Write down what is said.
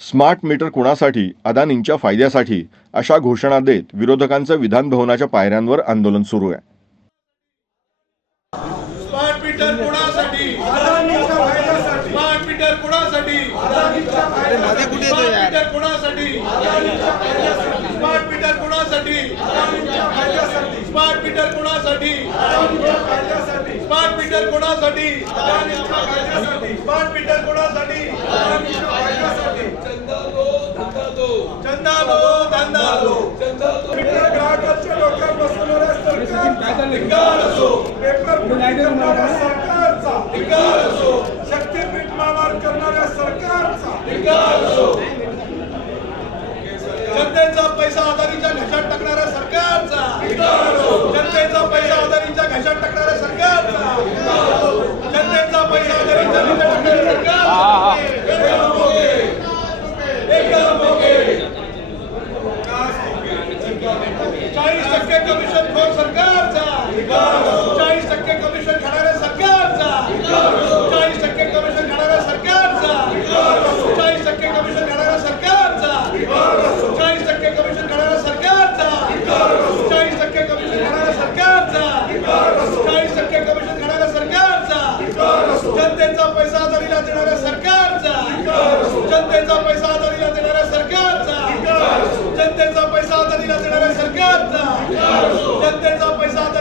Smart meter कुणासाठी अदानींच्या फायद्यासाठी अशा घोषणा देत विरोधकांचं विधानभवनाच्या पायऱ्यांवर आंदोलन सुरू आहे. स्मार्ट मीटर कोणासाठी स्मार्ट मीटर कोणासाठी स्मार्ट मीटर कोणासाठी स्मार्ट मीटर कोणासाठी स्मार्ट मीटर कोणासाठी स्मार्ट मीटर कोणासाठी स्मार्ट मीटर कोणासाठी चंदा दो धंदा दो चंदा दो धंदा दो चंदा दो ग्राहकाच्या डोक्यात बसवणाऱ्या सरकारचा. चाळीस टक्के कमिशन खोर सरकारचा. चाळीस टक्के कमिशन खाणाऱ्या सरकारचा. चाळीस टक्के कमिशन खाणाऱ्या सरकारचा. चाळीस टक्के कमिशन खाणाऱ्या सरकारचा. चाळीस टक्के कमिशन खाणाऱ्या सरकारचा. चाळीस टक्के कमिशन खाणाऱ्या सरकारचा. चाळीस टक्के कमिशन खाणाऱ्या सरकारचा. जनतेचा पैसा जनतेला देणाऱ्या सरकारचा. जनतेचा पैसा आता